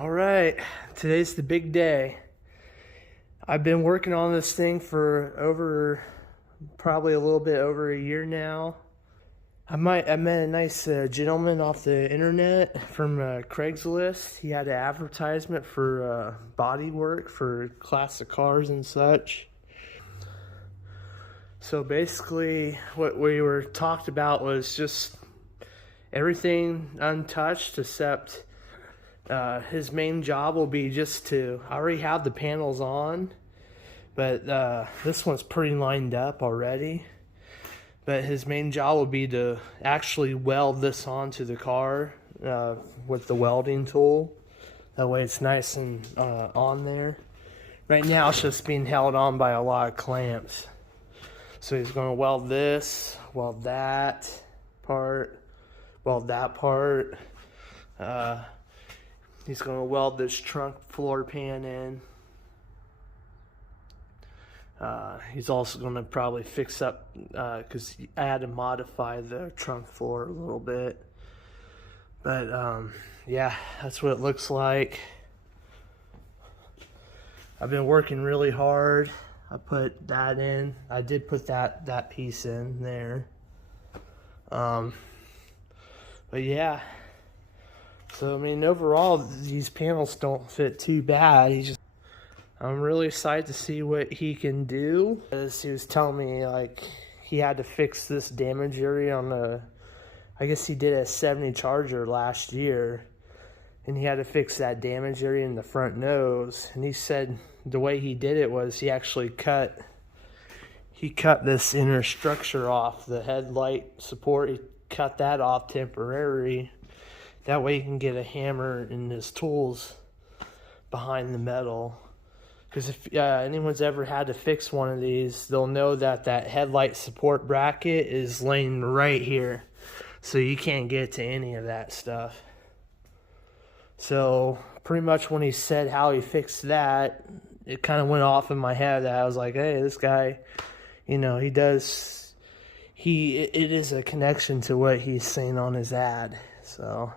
All right, today's the big day. I've been working on this thing for probably a little bit over a year now. I met a nice gentleman off the internet from Craigslist. He had an advertisement for bodywork for classic cars and such. So basically what we were talked about was just everything untouched except his main job will be just to, I already have the panels on, but this one's pretty lined up already. But his main job will be to actually weld this onto the car with the welding tool. That way it's nice and on there. Right now it's just being held on by a lot of clamps. So he's going to weld this, weld that part, weld that part. He's going to weld this trunk floor pan in. He's also going to probably fix up, because I had to modify the trunk floor a little bit. But, yeah, that's what it looks like. I've been working really hard. I put that in. I did put that piece in there. But, yeah. So, I mean, overall, these panels don't fit too bad. I'm really excited to see what he can do. As he was telling me, like, he had to fix this damage area on I guess he did a 70 Charger last year. And he had to fix that damage area in the front nose. And he said the way he did it was he actually cut this inner structure off, the headlight support. He cut that off temporarily. That way he can get a hammer and his tools behind the metal. Because if anyone's ever had to fix one of these, they'll know that headlight support bracket is laying right here. So you can't get to any of that stuff. So pretty much when he said how he fixed that, it kind of went off in my head that I was like, hey, this guy, you know, it is a connection to what he's saying on his ad. So,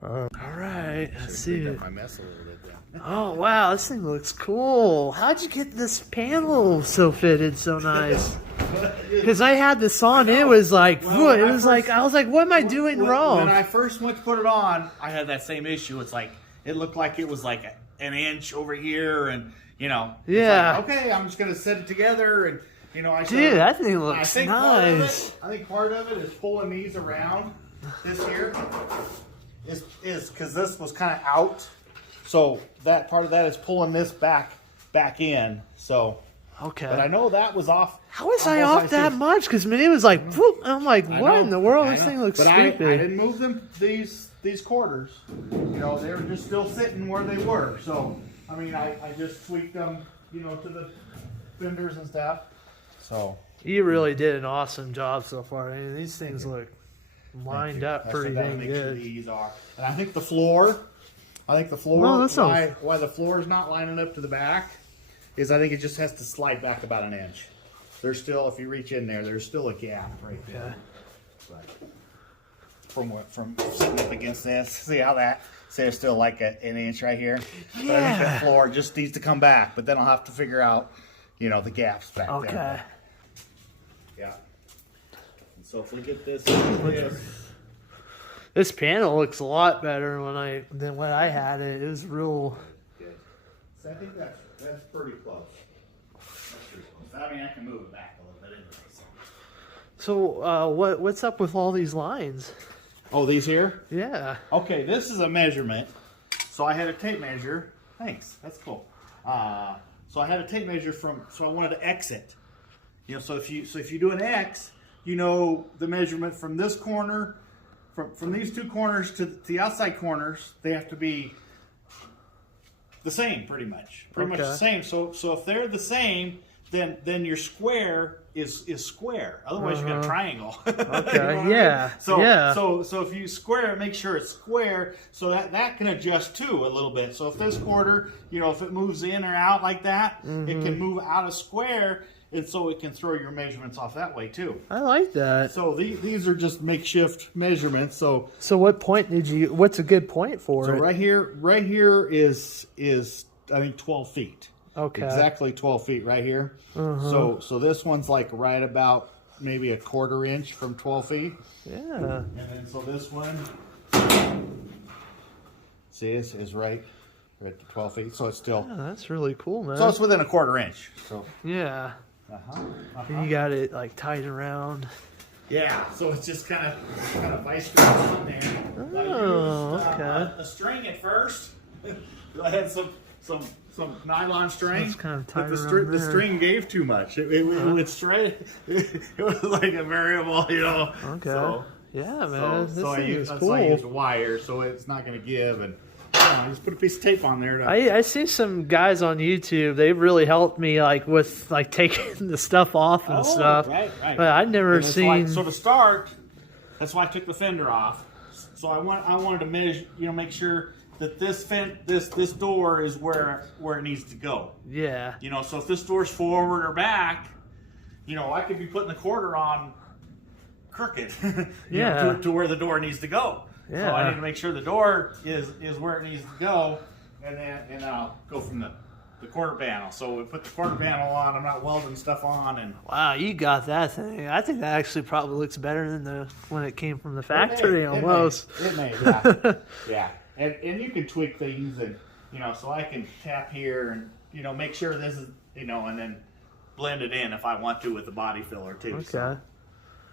all right, let's see. My mess a little bit then. Oh wow, this thing looks cool. How'd you get this panel so fitted so nice? Because I had this on, it was like, I was like, what am I doing wrong? When I first went to put it on, I had that same issue. It's like, it looked like it was like an inch over here, and you know, yeah. Like, okay, I'm just gonna set it together, and you know, Dude, that thing looks nice. I think part of it is pulling these around. This here is because this was kind of out. So that part of that is pulling this back in. So okay, but I know that was off. How was I off that much? Because it was like, whoop, I'm like, what in the world? This thing looks stupid. I didn't move them these quarters. You know, they were just still sitting where they were. So I mean, I just tweaked them, you know, to the fenders and stuff. So you really did an awesome job so far. I mean, these things look lined up pretty dang good. Sure these are. And I think the floor. Why the floor is not lining up to the back is I think it just has to slide back about an inch. There's still, if you reach in there, there's still a gap right there. But from sitting up against this, see how that, say it's still like an inch right here? Yeah. But I think the floor just needs to come back, but then I'll have to figure out, you know, the gaps back there. Okay. Yeah. And so if we get this, this panel looks a lot better than when I had it. It was real. Good. So I think that's pretty close. That's pretty close. I mean, I can move it back a little bit anyway. So what's up with all these lines? Oh, these here? Yeah. Okay, this is a measurement. So I had a tape measure. Thanks. That's cool. So I had a tape measure so I wanted to exit. You know, so if you do an X, you know the measurement from this corner. From these two corners to the outside corners, they have to be the same, pretty much the same. So if they're the same, then your square is square. Otherwise, you got a triangle. Okay, you know yeah. I mean? Yeah. So if you square it, make sure it's square, so that can adjust too a little bit. So if this quarter, you know, if it moves in or out like that, it can move out of square. and so it can throw your measurements off that way too. I like that. So these are just makeshift measurements. So what point did you? What's a good point for it? right here is I think 12 feet. Okay. Exactly 12 feet right here. So this one's like right about maybe a 1/4 inch from 12 feet. Yeah. And then so this one, see, is right at 12 feet. So it's still. Yeah, that's really cool, man. So it's within a 1/4 inch. So. Yeah. And you got it like tied around. Yeah. So it's just kind of vice grips on there. Oh, I used, okay. a string at first. I had some nylon string. It's kind of tied but around the there. string gave too much. It would stray. It was like a variable, you know. Okay. So, yeah, man. This thing is that's cool. why I used wire, so it's not going to give. And I just put a piece of tape on there. I see some guys on YouTube. They really helped me with taking the stuff off and stuff. Right. But I'd never seen. So to start, that's why I took the fender off. So I wanted to measure, make sure that this door is where it needs to go. Yeah. So if this door's forward or back, I could be putting the quarter on crooked. Yeah. To where the door needs to go. Yeah. So I need to make sure the door is where it needs to go, and I'll go from the quarter panel. So we put the quarter panel on. I'm not welding stuff on, and Wow, you got that thing. I think that actually probably looks better than when it came from the factory almost. It may, yeah. Yeah. And you can tweak things, and so I can tap here and make sure this is and then blend it in if I want to with the body filler too. Okay. So,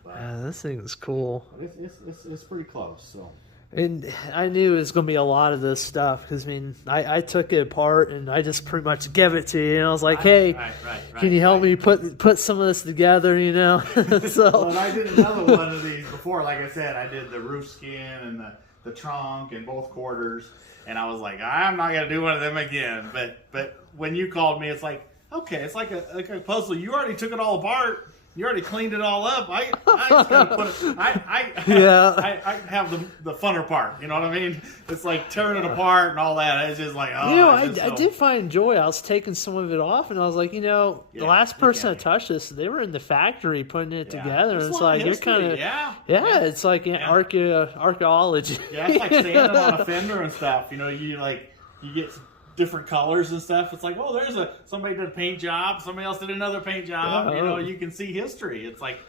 yeah, this thing is cool. It's pretty close. So. And I knew it was going to be a lot of this stuff because I took it apart and I just pretty much gave it to you, and I was like, "Hey, can you help me put some of this together?" So. Well, and I did another one of these before. Like I said, I did the roof skin and the trunk and both quarters, and I was like, I'm not gonna do one of them again. But when you called me, it's like, okay, it's like a puzzle. You already took it all apart. You already cleaned it all up. I just gotta put it. I have the funner part. You know what I mean? It's like tearing it apart and all that. It's just like, I did find joy. I was taking some of it off, and I was like, the last person that touched this, they were in the factory putting it together. And it's like you're kind of it's like archaeology. Yeah, it's like sanding on a fender and stuff. You get different colors and stuff. It's like, there's somebody did a paint job, somebody else did another paint job. You can see history. It's like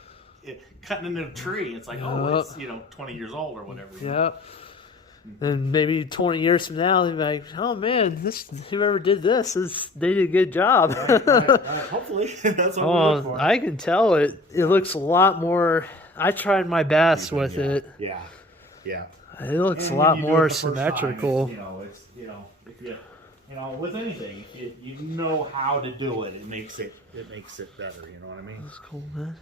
cutting into a tree. It's like, it's 20 years old or whatever. Yeah. And maybe 20 years from now, they'll be like, oh man, whoever did this they did a good job. Right. Hopefully, that's what we're looking for. I can tell it looks a lot more. I tried my best with it. Yeah. It looks a lot more symmetrical. With anything, if you know how to do it, it makes it better. You know what I mean? That's cool, man.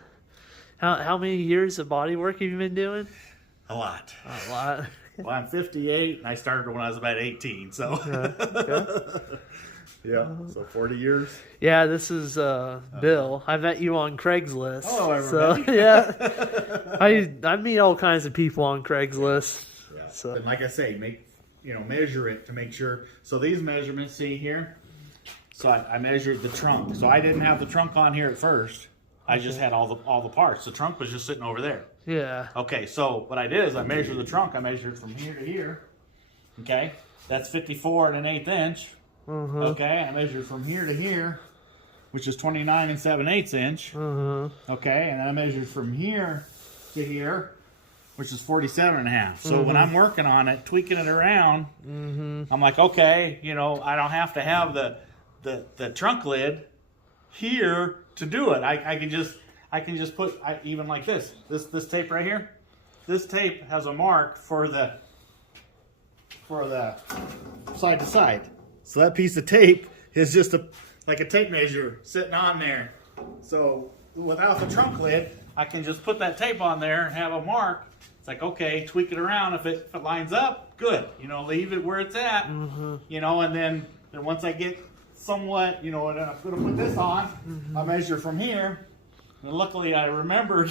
How many years of bodywork have you been doing? A lot. A lot. Well, I'm 58, and I started when I was about 18. So, yeah, so 40 years. Yeah, this is Bill. I met you on Craigslist. Oh, I remember. So, yeah, I meet all kinds of people on Craigslist. Yeah. So, and like I say, measure it to make sure. So these measurements, see here. So I measured the trunk. So I didn't have the trunk on here at first. I just had all the parts. The trunk was just sitting over there. Yeah. Okay, so what I did is I measured the trunk. I measured from here to here. Okay, that's 54 1/8 inch. Okay, I measured from here to here, which is 29 7/8 inch. Okay, and then I measured from here to here, which is 47 1/2. So when I'm working on it, tweaking it around, I'm like, okay, I don't have to have the trunk lid here to do it. I can just put even like this tape right here. This tape has a mark for the side to side. So that piece of tape is just like a tape measure sitting on there. So without the trunk lid, I can just put that tape on there and have a mark. It's like, okay, tweak it around. If it lines up, good. Leave it where it's at. And then once I get somewhat, and I'm going to put this on, I measure from here. And luckily, I remembered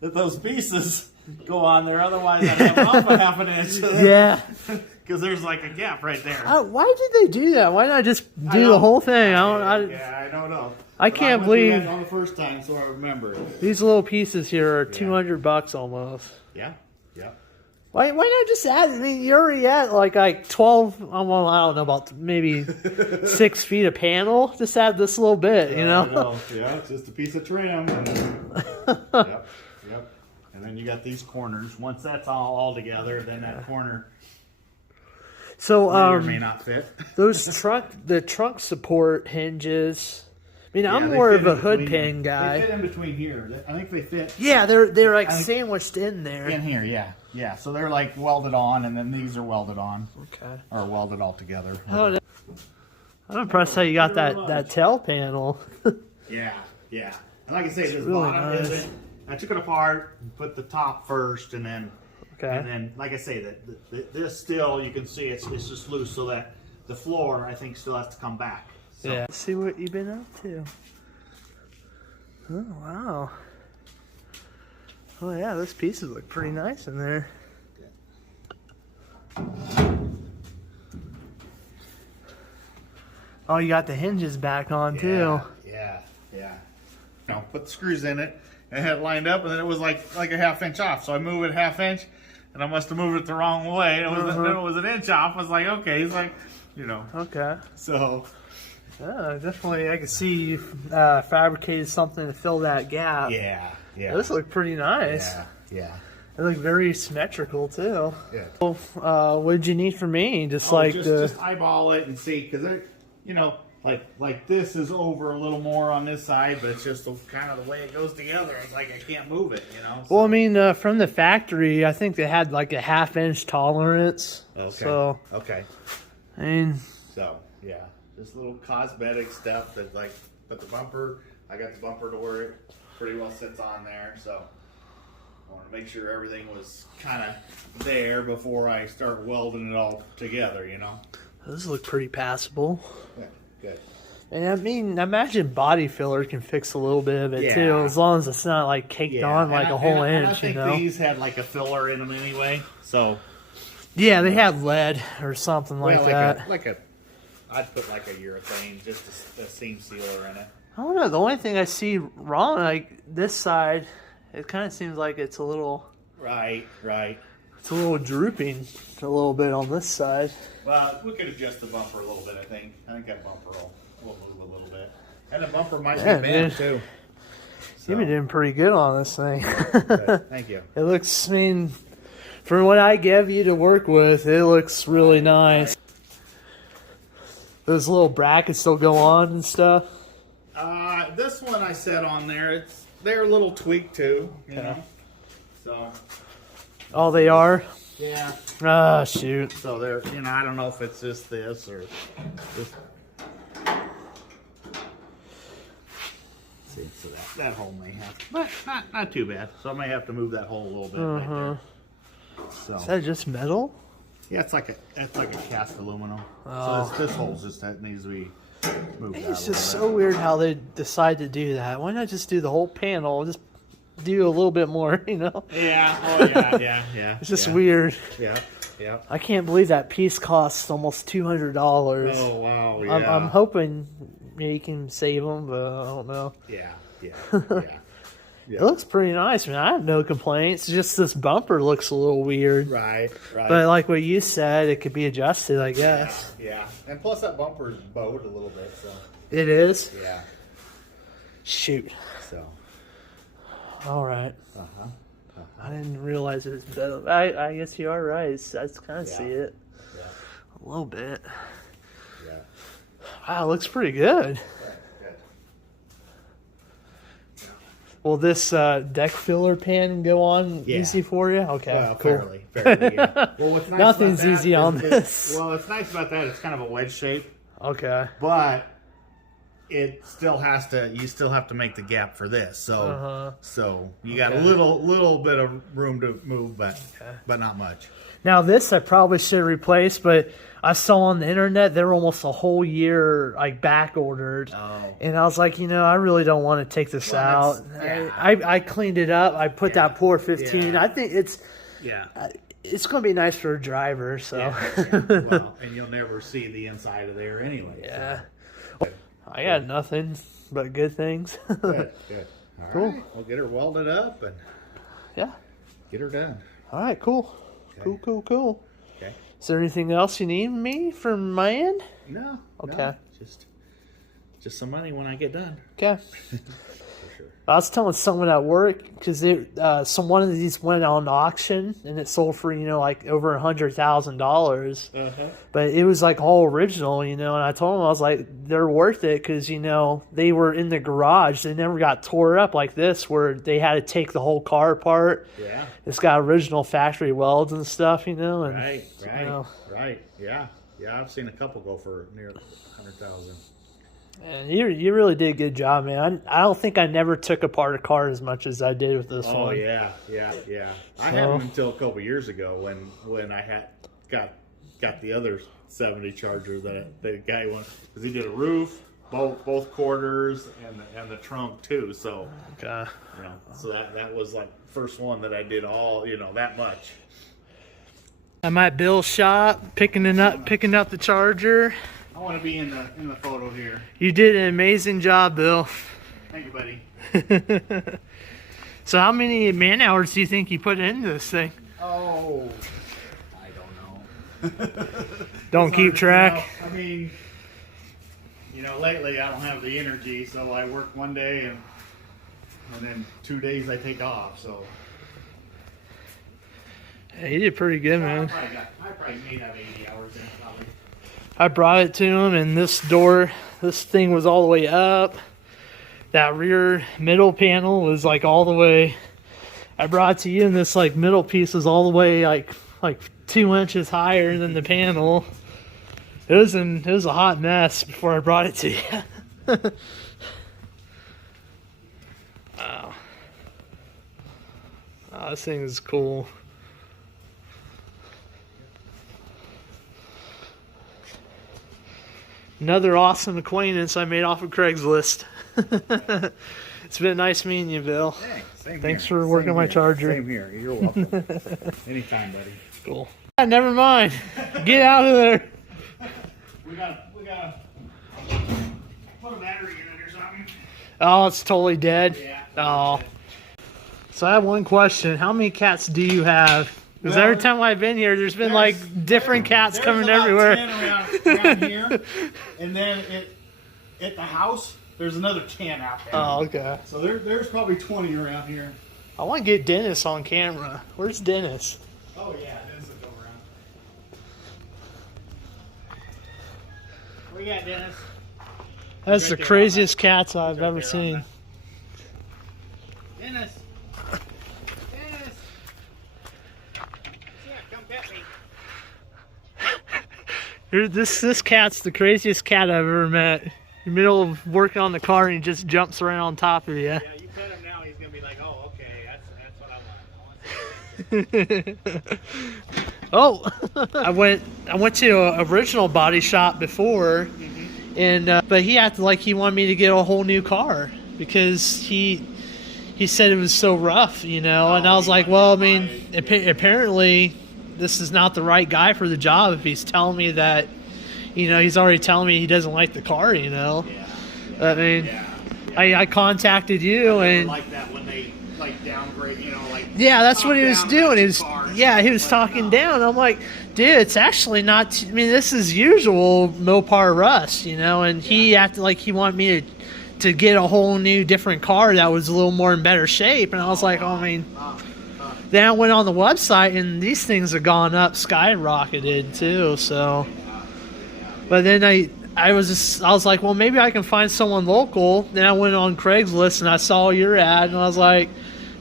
that those pieces go on there. Otherwise, I'd have off a half an inch. Yeah. Because there's like a gap right there. Why did they do that? Why not just do the whole thing? I don't know. I can't believe on the first time, so I remember it. These little pieces here are $200 almost. Yeah, yeah. Why not just add? I mean, you're already at like 12. Well, I don't know about maybe 6 feet of panel. Just add this little bit, you know? I know. Yeah, it's just a piece of trim. Yep. And then you got these corners. Once that's all together, then that corner. So may or may not fit. the trunk support hinges. I mean, I'm more of a hood pin guy. They fit in between here. I think they fit. Yeah, they're like sandwiched in there. In here, yeah. So they're like welded on, and then these are welded on. Okay. Or welded all together. Oh, I'm impressed how you got that tail panel. Yeah. And like I say, this really bottom nice. isn't. I took it apart and put the top first, and then. Okay. And then, like I say, this still, you can see it's just loose, so that the floor, I think, still has to come back. So. Yeah. Let's see what you've been up to. Oh, wow. Oh, yeah, those pieces look pretty nice in there. Oh, you got the hinges back on, too. Yeah. Put the screws in it, and I had it lined up, and then it was like a half-inch off, so I moved it a half-inch. And I must have moved it the wrong way. Then it was an inch off. I was like, okay. He's like, Okay. So. Yeah, definitely. I could see you fabricated something to fill that gap. Yeah. This looked pretty nice. Yeah. It looked very symmetrical, too. Yeah. So, what did you need from me? Just eyeball it and see. Because, like this is over a little more on this side, but it's just kind of the way it goes together. It's like I can't move it, So. Well, I mean, from the factory, I think they had like a 1/2 inch tolerance. Okay. So, okay. I mean. So, yeah. Just little cosmetic stuff that, but the bumper, I got the bumper to where it pretty well sits on there. So, I want to make sure everything was kind of there before I start welding it all together, Those look pretty passable. Yeah. Good. And I mean, I imagine body filler can fix a little bit of it too, as long as it's not like caked on like a whole inch. I think these had like a filler in them anyway, so. Yeah, they had lead or something like that. I'd put like a urethane, just a seam sealer in it. I don't know. The only thing I see wrong, like this side, it kind of seems like it's a little. Right. It's a little drooping a little bit on this side. Well, we could adjust the bumper a little bit, I think. I think that bumper will move a little bit. And the bumper might be bent, too. So. You've been doing pretty good on this thing. Good. Thank you. It looks, I mean, from what I give you to work with, it looks really nice. Those little brackets still go on and stuff? This one I set on there. They're a little tweaked, too, you know. So. Oh, they are? Yeah. Ah, shoot. So they're, I don't know if it's just this or this. See, so that hole may have, but not too bad. So I may have to move that hole a little bit. Right there. So. Is that just metal? Yeah, it's like a cast aluminum. Oh. So this hole's just that needs to be moved. It's just so weird how they decide to do that. Why not just do the whole panel? Just do a little bit more, Yeah. Oh, yeah. It's just weird. Yeah. I can't believe that piece costs almost $200. Oh, wow. Yeah. I'm hoping you can save them, but I don't know. Yeah. It looks pretty nice, man. I have no complaints. Just this bumper looks a little weird. Right. But like what you said, it could be adjusted, I guess. Yeah. And plus that bumper's bowed a little bit, so. It is? Yeah. Shoot. So. All right. I didn't realize it was better. I guess you are right. I kind of see it. Yeah. A little bit. Yeah. Wow, it looks pretty good. Will this deck filler pan go on easy for you? Okay, well, cool. Fairly, yeah. Well, what's nice Nothing's about that easy on this. Well, what's nice about that, it's kind of a wedge shape. Okay. But it still has to. You still have to make the gap for this. So, so you got a little bit of room to move, but not much. Now this I probably should replace, but I saw on the internet they were almost a whole year like back ordered. Oh. And I was like, you know, I really don't want to take this out. Yeah. I cleaned it up. I put that pour 15. Yeah. I think it's going to be nice for a driver. So Well, and you'll never see the inside of there anyway. Yeah. So. I got nothing but good things. Good. All Cool. right. We'll get her welded up and get her done. All right, cool. Okay. Cool. Okay. Is there anything else you need me from my end? No. Okay. No, just some money when I get done. Okay. For sure. I was telling someone at work because one of these went on auction and it sold for like over $100,000, but it was like all original, and I told them I was like they're worth it because they were in the garage, they never got tore up like this where they had to take the whole car apart. Yeah, it's got original factory welds and stuff, and right, yeah. I've seen a couple go for near 100,000. And you really did a good job, man. I don't think I never took apart a car as much as I did with this one. Oh yeah. I hadn't until a couple years ago when I had got the other 70 Charger that the guy wanted, because he did a roof, both quarters, and the trunk too. So okay, so that was like first one that I did all that much. I'm at Bill's shop picking up the Charger. I want to be in the photo here. You did an amazing job, Bill. Thank you, buddy. So how many man hours do you think you put into this thing? Oh, I don't know. Don't keep track? I mean, lately I don't have the energy, so I work one day and then 2 days I take off, so. Yeah, you did pretty good, man. I probably may have 80 hours in it, probably. I brought it to him, and this thing was all the way up. That rear middle panel was like all the way. I brought it to you, and this like middle piece was all the way like 2 inches higher than the panel. It was a hot mess before I brought it to you. Wow. Oh, this thing is cool. Another awesome acquaintance I made off of Craigslist. It's been nice meeting you, Bill. Thanks for working on my Charger. Same here. You're welcome. Anytime, buddy. Cool. Never mind. Get out of there. We gotta put a battery in it or something. Oh, it's totally dead. Yeah. Oh. So I have one question. How many cats do you have? Because every time I've been here, there's been like different cats coming everywhere. 10 around here, and then at the house, there's another 10 out there. Oh, okay. So there's probably 20 around here. I want to get Dennis on camera. Where's Dennis? Oh yeah, Dennis will go around. Where you at, Dennis? That's the craziest cats I've ever seen. Dennis. This cat's the craziest cat I've ever met. In the middle of working on the car, and he just jumps right on top of you. Yeah, you pet him now, he's gonna be like, oh, okay, that's what I want. Oh, I went to an original body shop before, and but he acted like he wanted me to get a whole new car because he said it was so rough, and I was like, well, I mean, apparently this is not the right guy for the job if he's telling me that, he's already telling me he doesn't like the car, Yeah. I mean, I contacted you and like that when they downgrade, yeah, that's what he was doing. He was talking down. I'm like, dude, it's actually not. This is usual Mopar rust, and he acted like he wanted me to get a whole new different car that was a little more in better shape, and I was like, then I went on the website, and these things have gone up, skyrocketed too. So, but then I was like, well, maybe I can find someone local. Then I went on Craigslist and I saw your ad, and I was like,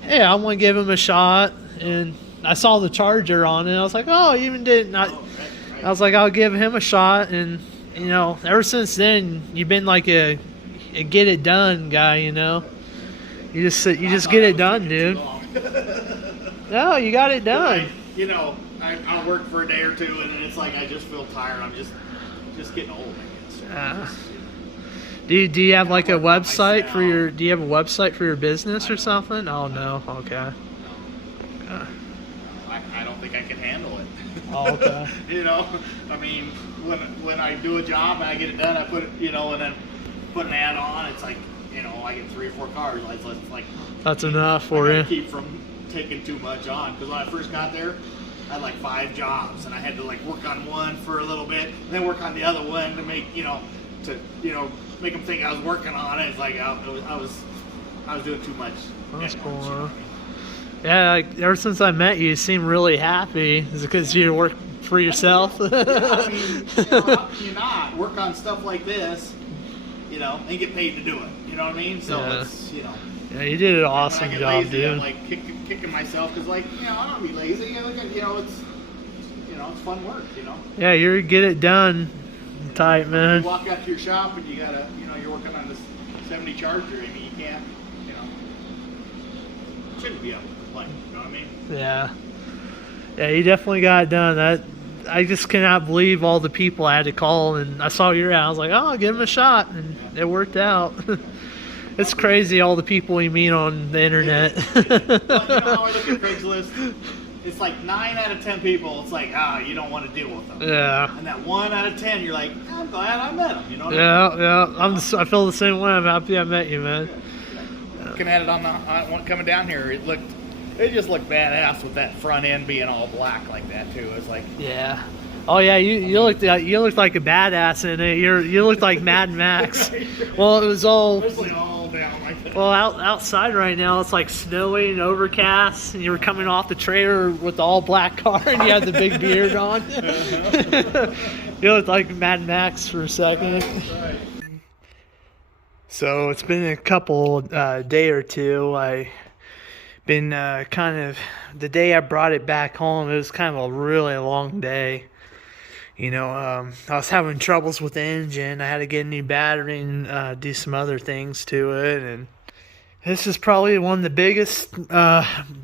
hey, I want to give him a shot. And I saw the Charger on it. I was like, oh, you even did not. I was like, I'll give him a shot. And ever since then, you've been like a get it done guy. You just get it done, dude. No, you got it done. I'll work for a day or two, and then it's like I just feel tired. I'm just getting old, I guess. Do you have like a website for your? Do you have a website for your business or something? Oh no. Okay. I don't think I can handle it. Oh, okay. You know, I mean, when I do a job and I get it done, I put it, you know, and then put an ad on. It's like, you know, I get 3 or 4 cars. It's like that's enough for you. Keep from taking too much on, because when I first got there, I had like 5 jobs, and I had to like work on one for a little bit, and then work on the other one to make, you know, make them think I was working on it. It's like I was doing too much. That's cool. Huh? Yeah, like ever since I met you, you seem really happy. Is it because you work for yourself? Yeah, I mean, you know, how can you not work on stuff like this, you know, and get paid to do it? You know what I mean? So it's, you know. Yeah, you did an awesome job, lazy, dude. I'm like kicking myself, because, like, you know, I don't be lazy. You know, it's fun work, you know. Yeah, you're get it done tight, man. You walk out to your shop and you gotta, you know, you're working on this 70 Charger. I mean, you can't, you know, shouldn't be up to complain. You know what I mean? Yeah. Yeah, you definitely got it done. I just cannot believe all the people I had to call, and I saw your ad. I was like, oh, I'll give him a shot, and it worked out. It's crazy, all the people you meet on the internet. Well, you know how I look at Craigslist? It's like 9 out of 10 people, it's like, you don't want to deal with them. Yeah. And that 1 out of 10, you're like, I'm glad I met him. You know what I mean? Yeah. I feel the same way. I'm happy I met you, man. Yeah. Looking at it on coming down here, it just looked badass with that front end being all black like that too. It's like, yeah. Oh yeah, you looked like a badass in it. You looked like Mad Max. Well, it was all down like that. Well, outside right now it's like snowy and overcast, and you were coming off the trailer with the all black car, and you had the big beard on. You looked like Mad Max for a second. Right. So it's been a couple day or two. I been kind of the day I brought it back home. It was kind of a really long day. You know, I was having troubles with the engine. I had to get a new battery and do some other things to it. And this is probably one of the biggest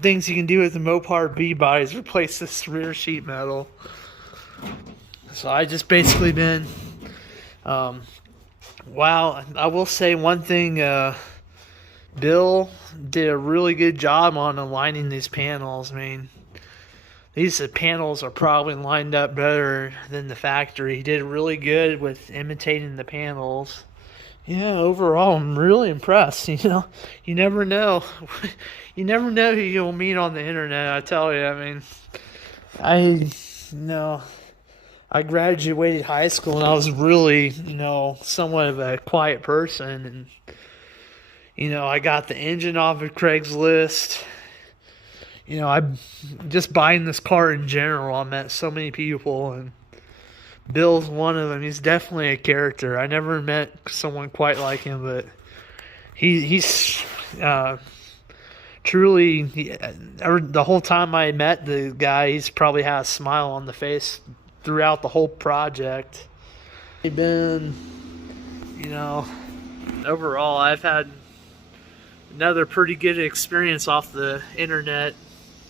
things you can do with the Mopar B-body is replace this rear sheet metal. So I just basically been, wow, I will say one thing, Bill did a really good job on aligning these panels. I mean, these panels are probably lined up better than the factory. He did really good with imitating the panels. Yeah, overall, I'm really impressed. You know, you never know. You never know who you'll meet on the internet, I tell you. I mean, I graduated high school, and I was really, somewhat of a quiet person. And, I got the engine off of Craigslist. I just buying this car in general, I met so many people, and Bill's one of them. He's definitely a character. I never met someone quite like him, but he's truly, the whole time I met the guy, he's probably had a smile on the face throughout the whole project. He's been, overall, I've had another pretty good experience off the internet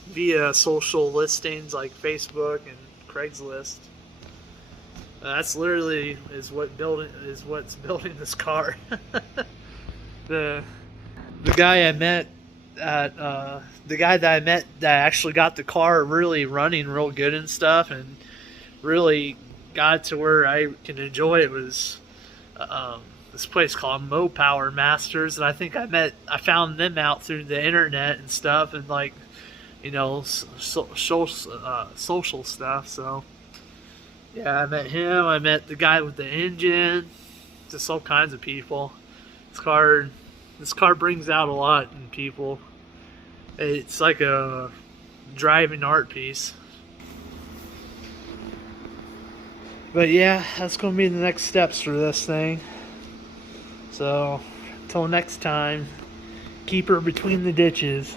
via social listings like Facebook and Craigslist. That's literally what's building this car. The guy I met the guy that I met that actually got the car really running real good and stuff, and really got to where I can enjoy it was this place called Mopar Masters, and I think I found them out through the internet and stuff, and social stuff. So yeah, I met him. I met the guy with the engine. Just all kinds of people. This car brings out a lot in people. It's like a driving art piece. But yeah, that's going to be the next steps for this thing. So, until next time, keep her between the ditches.